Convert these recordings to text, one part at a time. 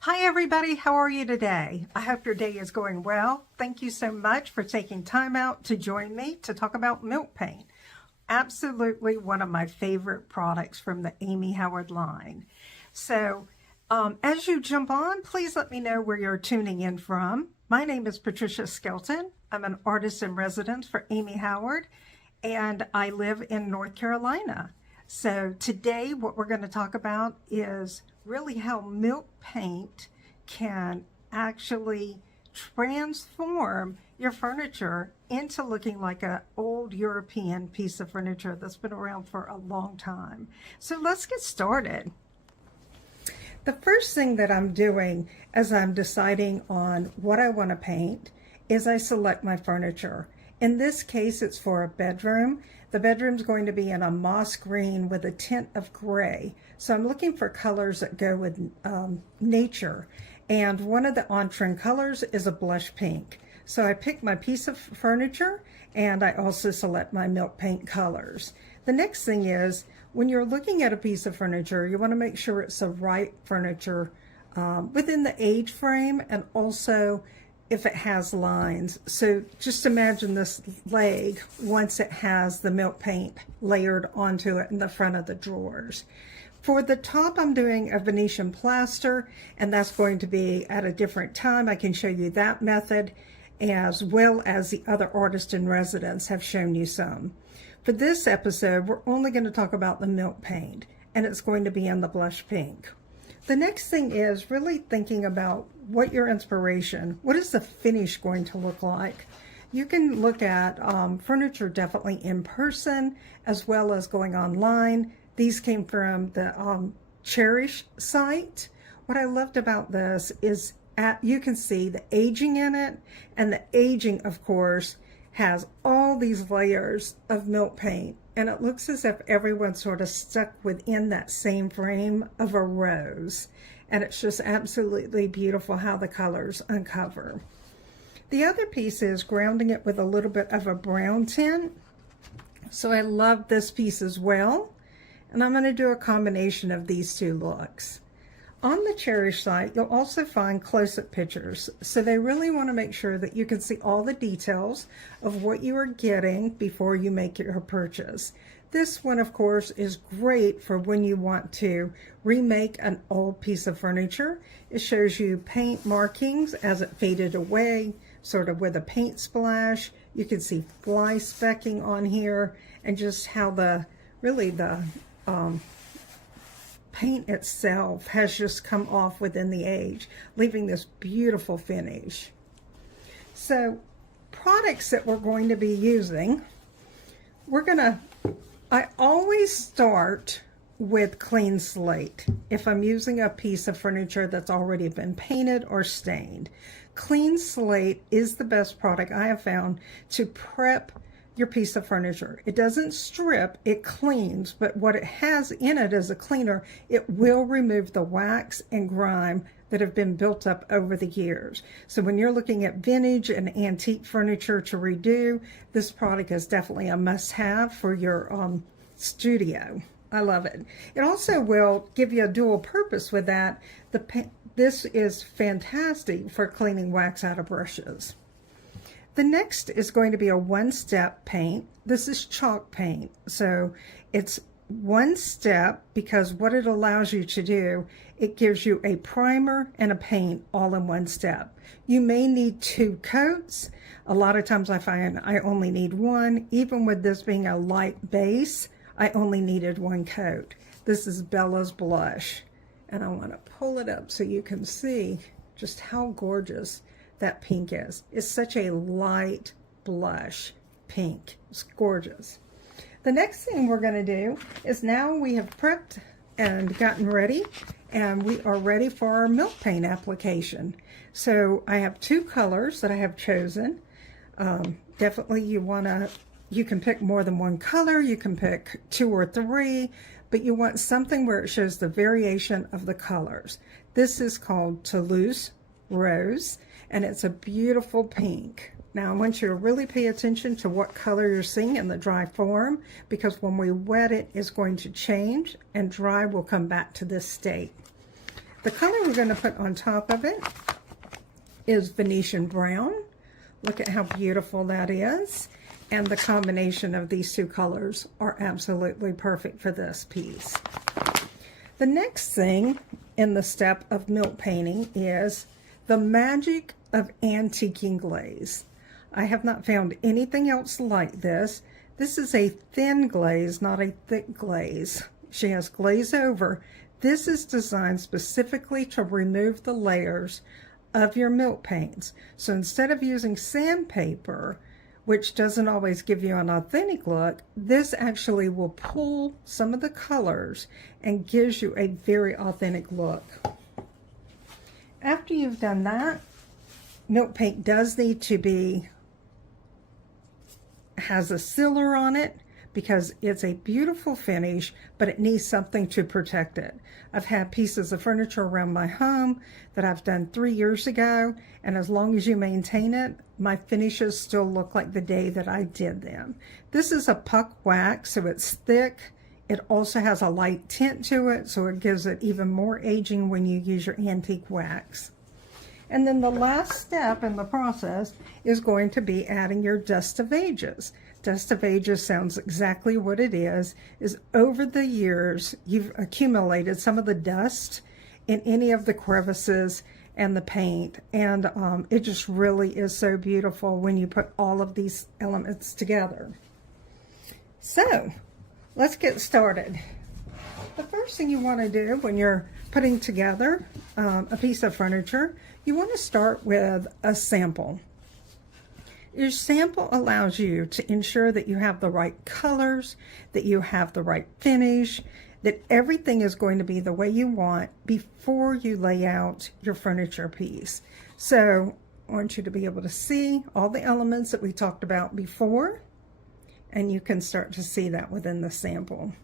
Hi everybody, how are you today? I hope your day is going well. Thank you so much for taking time out to join me to talk about milk paint. Absolutely one of my favorite products from the Amy Howard line. So as you jump on, please let me know where you're tuning in from. My name is Patricia Skelton. I'm an artist in residence for Amy Howard, and I live in North Carolina. So today what we're going to talk about is really how milk paint can actually transform your furniture into looking like an old European piece of furniture that's been around for a long time. So let's get started. The first thing that I'm doing as I'm deciding on what I want to paint is I select my furniture. In this case, it's for a bedroom. The bedroom's going to be in a moss green with a tint of gray. So I'm looking for colors that go with nature. And one of the on-trend colors is a blush pink. So I pick my piece of furniture and I also select my milk paint colors. The next thing is, when you're looking at a piece of furniture, you want to make sure it's the right furniture within the age frame, and also if it has lines. So just imagine this leg once it has the milk paint layered onto it in the front of the drawers. For the top, I'm doing a Venetian plaster, and that's going to be at a different time. I can show you that method, as well as the other artists in residence have shown you some. For this episode, we're only going to talk about the milk paint, and it's going to be in the blush pink. The next thing is really thinking about what your inspiration, what is the finish going to look like? You can look at furniture definitely in person as well as going online. These came from the Cherish site. What I loved about this is you can see the aging in it, and the aging, of course, has all these layers of milk paint, and it looks as if everyone's sort of stuck within that same frame of a rose. And it's just absolutely beautiful how the colors uncover. The other piece is grounding it with a little bit of a brown tint. So I love this piece as well. And I'm going to do a combination of these two looks. On the Cherish site, you'll also find close-up pictures. So they really want to make sure that you can see all the details of what you are getting before you make your purchase. This one, of course, is great for when you want to remake an old piece of furniture. It shows you paint markings as it faded away, sort of with a paint splash. You can see fly specking on here, and just how the paint itself has just come off within the age, leaving this beautiful finish. So products that we're going to be using, I always start with clean slate if I'm using a piece of furniture that's already been painted or stained. Clean slate is the best product I have found to prep your piece of furniture. It doesn't strip, it cleans, but what it has in it as a cleaner, it will remove the wax and grime that have been built up over the years. So when you're looking at vintage and antique furniture to redo, this product is definitely a must-have for your studio. I love it. It also will give you a dual purpose with that. This is fantastic for cleaning wax out of brushes. The next is going to be a one-step paint. This is chalk paint. So it's one step because what it allows you to do, it gives you a primer and a paint all in one step. You may need 2 coats. A lot of times I find I only need 1. Even with this being a light base, I only needed 1 coat. This is Bella's Blush. And I want to pull it up so you can see just how gorgeous that pink is. It's such a light blush pink. It's gorgeous. The next thing we're going to do is, now we have prepped and gotten ready, and we are ready for our milk paint application. So I have 2 colors that I have chosen. Definitely you can pick more than 1 color, you can pick 2 or 3, but you want something where it shows the variation of the colors. This is called Toulouse Rose, and it's a beautiful pink. Now I want you to really pay attention to what color you're seeing in the dry form, because when we wet it, it's going to change, and dry will come back to this state. The color we're going to put on top of it is Venetian brown. Look at how beautiful that is. And the combination of these two colors are absolutely perfect for this piece. The next thing in the step of milk painting is the magic of antiquing glaze. I have not found anything else like this. This is a thin glaze, not a thick glaze. She has glaze over. This is designed specifically to remove the layers of your milk paints. So instead of using sandpaper, which doesn't always give you an authentic look, this actually will pull some of the colors and gives you a very authentic look. After you've done that, milk paint does need to has a sealer on it because it's a beautiful finish, but it needs something to protect it. I've had pieces of furniture around my home that I've done 3 years ago, and as long as you maintain it, my finishes still look like the day that I did them. This is a puck wax, so it's thick. It also has a light tint to it, so it gives it even more aging when you use your antique wax. And then the last step in the process is going to be adding your dust of ages. Dust of ages sounds exactly what it is over the years, you've accumulated some of the dust in any of the crevices and the paint. And it just really is so beautiful when you put all of these elements together. So let's get started. The first thing you want to do when you're putting together a piece of furniture, you want to start with a sample. Your sample allows you to ensure that you have the right colors, that you have the right finish, that everything is going to be the way you want before you lay out your furniture piece. So I want you to be able to see all the elements that we talked about before, and you can start to see that within the sample.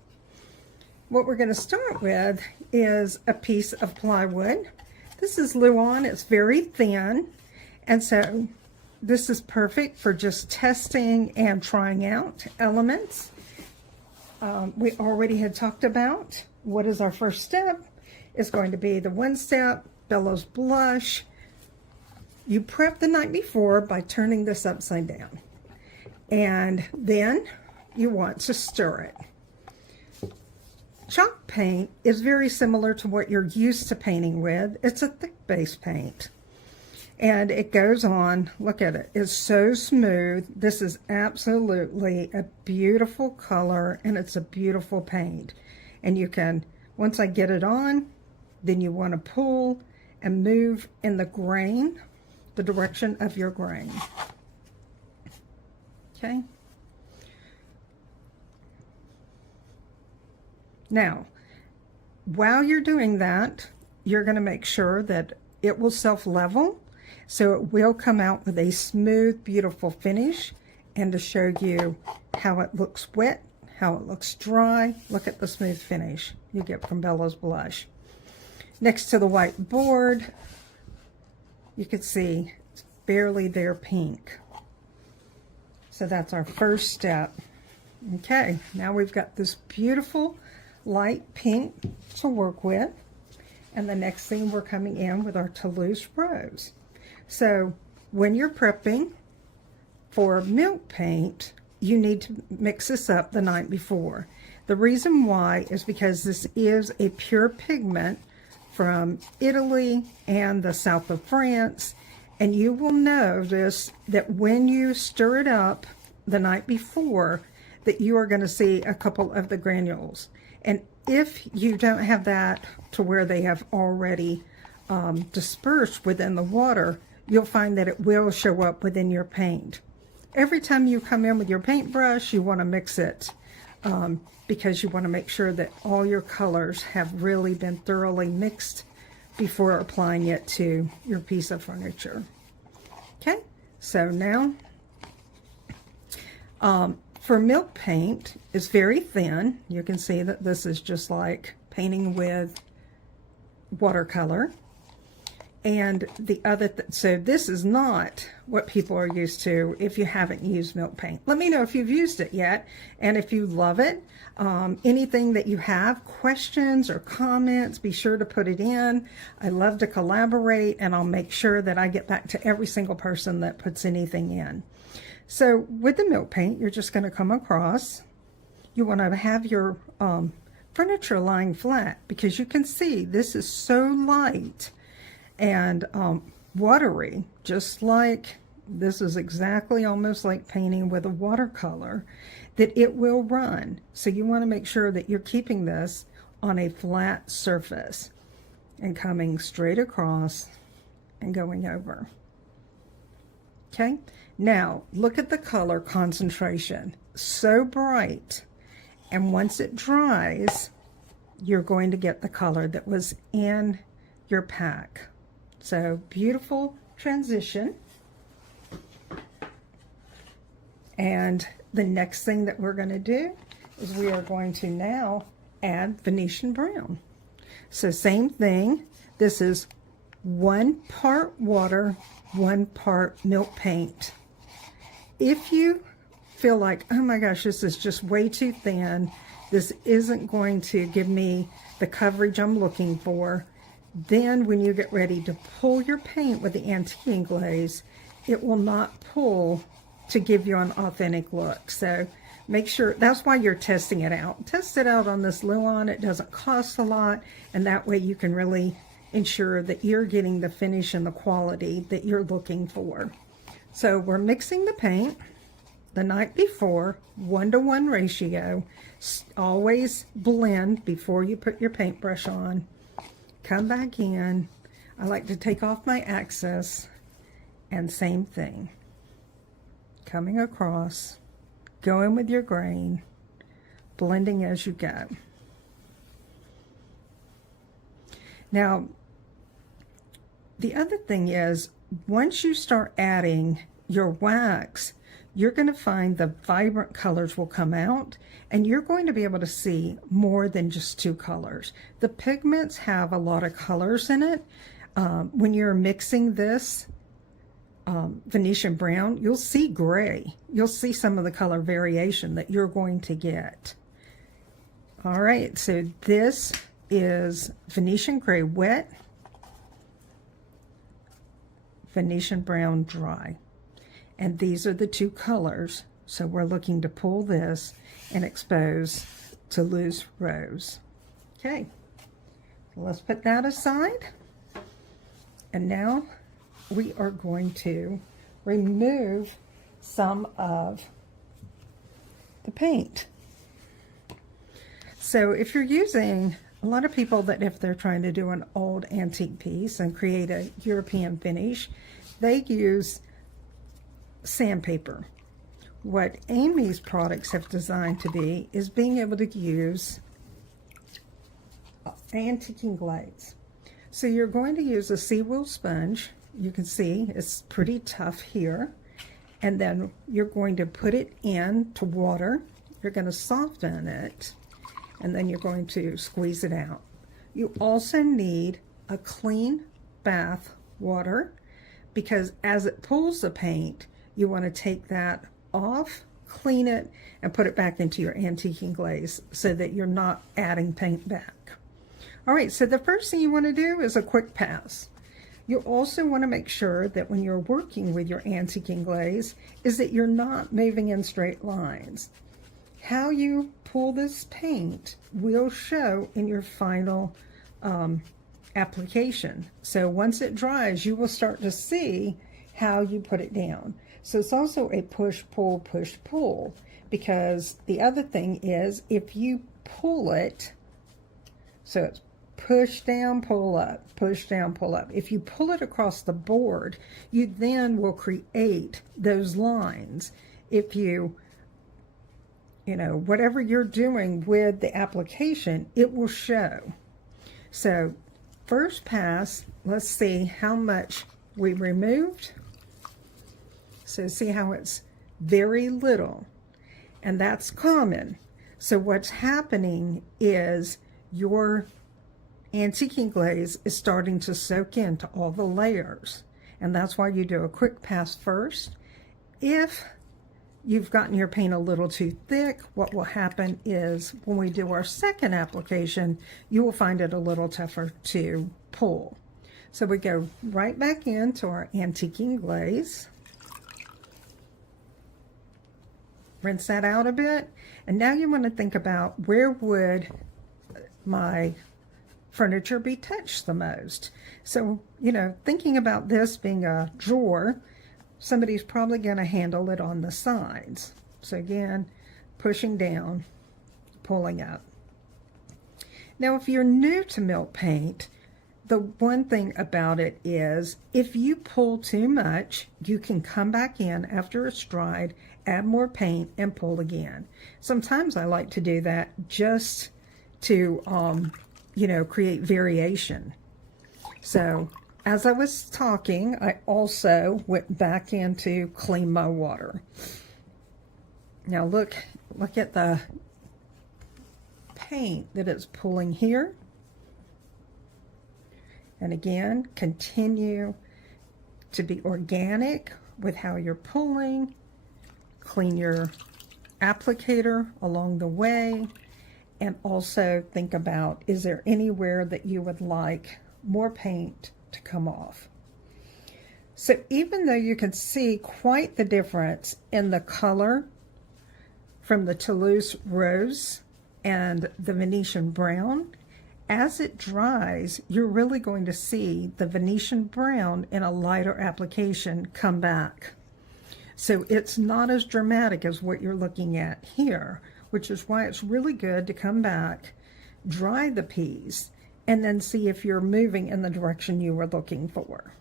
What we're going to start with is a piece of plywood. This is Luan. It's very thin, and so this is perfect for just testing and trying out elements. We already had talked about what is our first step. It's going to be the one step, Bellows Blush. You prep the night before by turning this upside down, and then you want to stir it. Chalk paint is very similar to what you're used to painting with. It's a thick base paint. And it goes on, look at it, it's so smooth. This is absolutely a beautiful color, and it's a beautiful paint. And you can, once I get it on, then you want to pull and move in the grain, the direction of your grain. Okay. Now, while you're doing that, you're going to make sure that it will self-level, so it will come out with a smooth, beautiful finish. And to show you how it looks wet, how it looks dry, look at the smooth finish you get from Bellows Blush. Next to the white board, you can see it's barely there pink. So that's our first step. Okay, now we've got this beautiful light pink to work with, and the next thing we're coming in with our Toulouse Rose. So when you're prepping for milk paint, you need to mix this up the night before. The reason why is because this is a pure pigment from Italy and the south of France, and you will notice that when you stir it up the night before, that you are going to see a couple of the granules. And if you don't have that to where they have already dispersed within the water, you'll find that it will show up within your paint. Every time you come in with your paintbrush, you want to mix it because you want to make sure that all your colors have really been thoroughly mixed before applying it to your piece of furniture. Okay, so now for milk paint, it's very thin. You can see that this is just like painting with watercolor. And the other, so this is not what people are used to if you haven't used milk paint. Let me know if you've used it yet, and if you love it. Anything that you have, questions or comments, be sure to put it in. I love to collaborate, and I'll make sure that I get back to every single person that puts anything in. So with the milk paint, you're just going to come across. You want to have your furniture lying flat, because you can see this is so light and watery, just like this is exactly almost like painting with a watercolor, that it will run. So you want to make sure that you're keeping this on a flat surface and coming straight across and going over. Okay, now look at the color concentration, so bright, and once it dries, you're going to get the color that was in your pack. So beautiful transition. And the next thing that we're going to do is we are going to now add Venetian brown. So same thing, this is 1 part water, 1 part milk paint. If you feel like, oh my gosh, this is just way too thin, this isn't going to give me the coverage I'm looking for, then when you get ready to pull your paint with the antiquing glaze, it will not pull to give you an authentic look. So make sure, that's why you're testing it out. Test it out on this Luan. It doesn't cost a lot, and that way you can really ensure that you're getting the finish and the quality that you're looking for. So we're mixing the paint the night before, 1-to-1 ratio. Always blend before you put your paintbrush on. Come back in. I like to take off my access, and same thing. Coming across, going with your grain, blending as you go. Now, the other thing is, once you start adding your wax, you're going to find the vibrant colors will come out, and you're going to be able to see more than just 2 colors. The pigments have a lot of colors in it. When you're mixing this Venetian brown, you'll see gray. You'll see some of the color variation that you're going to get. All right, so this is Venetian gray wet, Venetian brown dry. And these are the 2 colors. So we're looking to pull this and expose to loose rose. Okay, let's put that aside. And now we are going to remove some of the paint. So if you're using, a lot of people that if they're trying to do an old antique piece and create a European finish, they use sandpaper. What Amy's products have designed to be is being able to use antiquing glaze. So you're going to use a seaweed sponge. You can see it's pretty tough here. And then you're going to put it in to water. You're going to soften it, and then you're going to squeeze it out. You also need a clean bath water, because as it pulls the paint, you want to take that off, clean it, and put it back into your antiquing glaze so that you're not adding paint back. All right, so the first thing you want to do is a quick pass. You also want to make sure that when you're working with your antiquing glaze is that you're not moving in straight lines. How you pull this paint will show in your final application. So once it dries, you will start to see how you put it down. So it's also a push, pull, because the other thing is if you pull it, so it's push down, pull up, push down, pull up. If you pull it across the board, you then will create those lines. If you know, whatever you're doing with the application, it will show. So first pass, let's see how much we removed. So see how it's very little, and that's common. So what's happening is your antiquing glaze is starting to soak into all the layers. And that's why you do a quick pass first. If you've gotten your paint a little too thick, what will happen is when we do our second application, you will find it a little tougher to pull. So we go right back into our antiquing glaze. Rinse that out a bit. And now you want to think about, where would my furniture be touched the most? So, thinking about this being a drawer, somebody's probably going to handle it on the sides. So again, pushing down, pulling up. Now, if you're new to milk paint, the one thing about it is, if you pull too much, you can come back in after it's dried, add more paint, and pull again. Sometimes I like to do that just to, create variation. So as I was talking, I also went back into Clean My Water. Now look at the paint that it's pulling here. And again, continue to be organic with how you're pulling. Clean your applicator along the way. And also think about, is there anywhere that you would like more paint to come off? So even though you can see quite the difference in the color from the Toulouse Rose and the Venetian Brown, as it dries, you're really going to see the Venetian Brown in a lighter application come back. So it's not as dramatic as what you're looking at here, which is why it's really good to come back, dry the piece, and then see if you're moving in the direction you were looking for.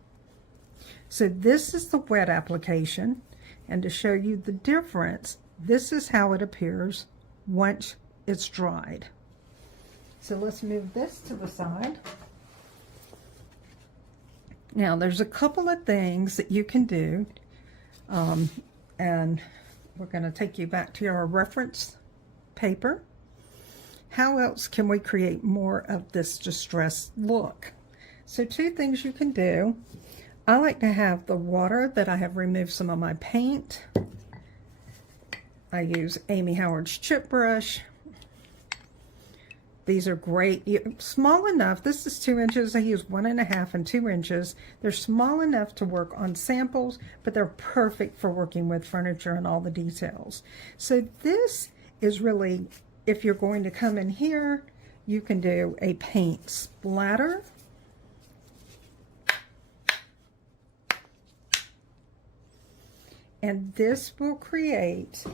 So this is the wet application, and to show you the difference, this is how it appears once it's dried. So let's move this to the side. Now there's a couple of things that you can do, and we're going to take you back to our reference paper. How else can we create more of this distressed look? So two things you can do. I like to have the water that I have removed some of my paint. I use Amy Howard's chip brush. These are great, small enough. This is 2 inches. I use 1.5 and 2 inches. They're small enough to work on samples, but they're perfect for working with furniture and all the details. So this is really, if you're going to come in here, you can do a paint splatter. And this will create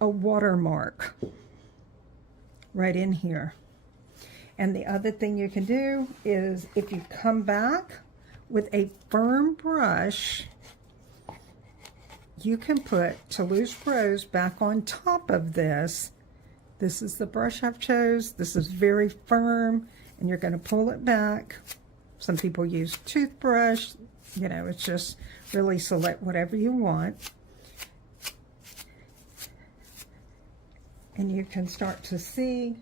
a watermark right in here. And the other thing you can do is, if you come back with a firm brush, you can put Toulouse Rose back on top of this. This is the brush I've chose. This is very firm, and you're going to pull it back. Some people use toothbrush. It's just really select whatever you want. And you can start to see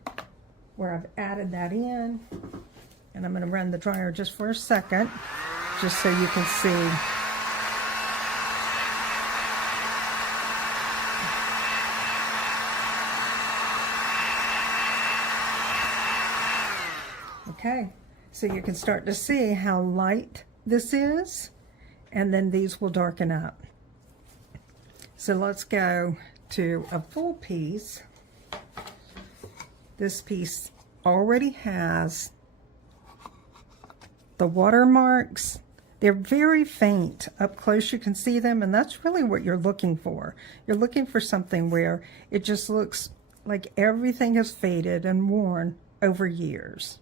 where I've added that in. And I'm going to run the dryer just for a second, just so you can see. Okay, so you can start to see how light this is, and then these will darken up. So let's go to a full piece. This piece already has the watermarks. They're very faint. Up close you can see them, and that's really what you're looking for. You're looking for something where it just looks like everything has faded and worn over years.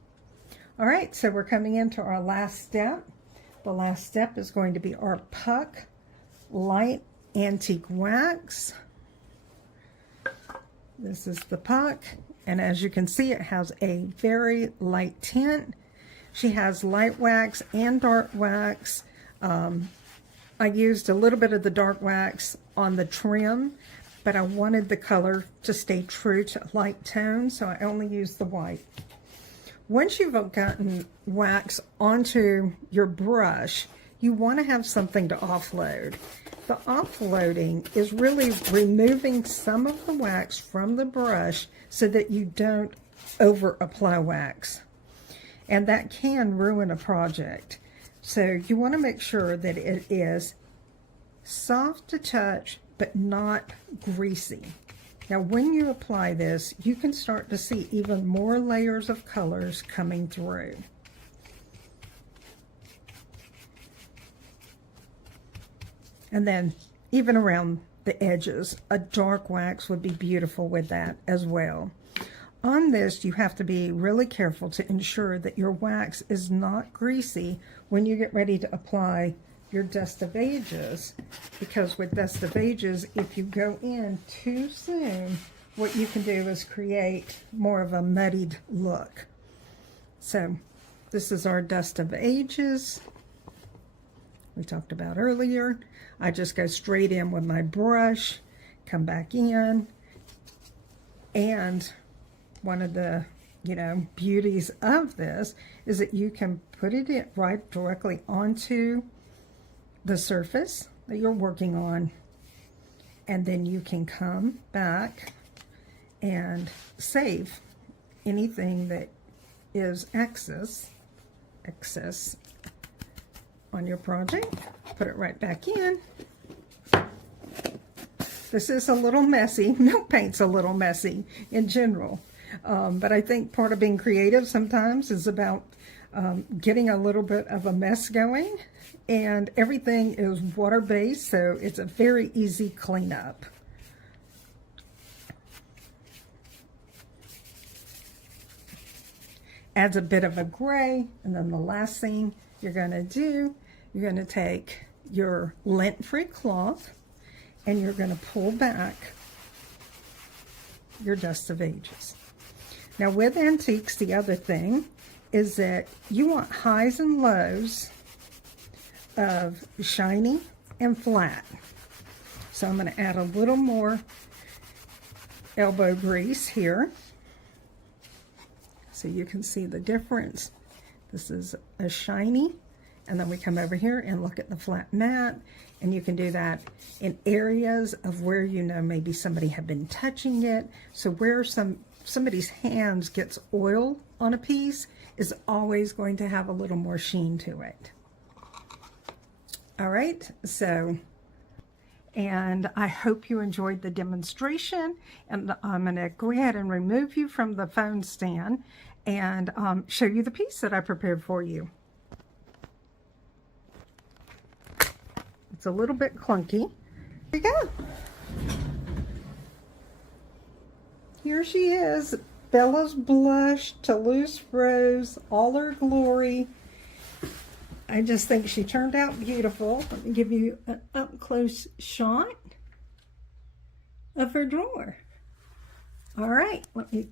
All right, so we're coming into our last step. The last step is going to be our puck light antique wax. This is the puck. And as you can see, it has a very light tint. She has light wax and dark wax. I used a little bit of the dark wax on the trim, but I wanted the color to stay true to light tone, so I only used the white. Once you've gotten wax onto your brush, you want to have something to offload. The offloading is really removing some of the wax from the brush so that you don't over apply wax. And that can ruin a project. So you want to make sure that it is soft to touch, but not greasy. Now, when you apply this, you can start to see even more layers of colors coming through. And then even around the edges, a dark wax would be beautiful with that as well. On this, you have to be really careful to ensure that your wax is not greasy when you get ready to apply your Dust of Ages, because with Dust of Ages, if you go in too soon, what you can do is create more of a muddied look. So this is our Dust of Ages we talked about earlier. I just go straight in with my brush, come back in, and one of the beauties of this is that you can put it in right directly onto the surface that you're working on, and then you can come back and save anything that is excess on your project. Put it right back in. This is a little messy. Milk paint's a little messy in general, but I think part of being creative sometimes is about getting a little bit of a mess going, and everything is water-based, so it's a very easy cleanup. Adds a bit of a gray, and then the last thing you're going to do, you're going to take your lint-free cloth and you're going to pull back your Dust of Ages. Now with antiques, the other thing is that you want highs and lows of shiny and flat. So I'm going to add a little more elbow grease here so you can see the difference. This is a shiny, and then we come over here and look at the flat mat, and you can do that in areas of where maybe somebody had been touching it. So where somebody's hands gets oil on a piece is always going to have a little more sheen to it. All right, so, and I hope you enjoyed the demonstration, and I'm going to go ahead and remove you from the phone stand and show you the piece that I prepared for you. It's a little bit clunky. Here we go. Here she is, Bella's Blush, Toulouse Rose, all her glory. I just think she turned out beautiful. Let me give you an up-close shot of her drawer. All right, let me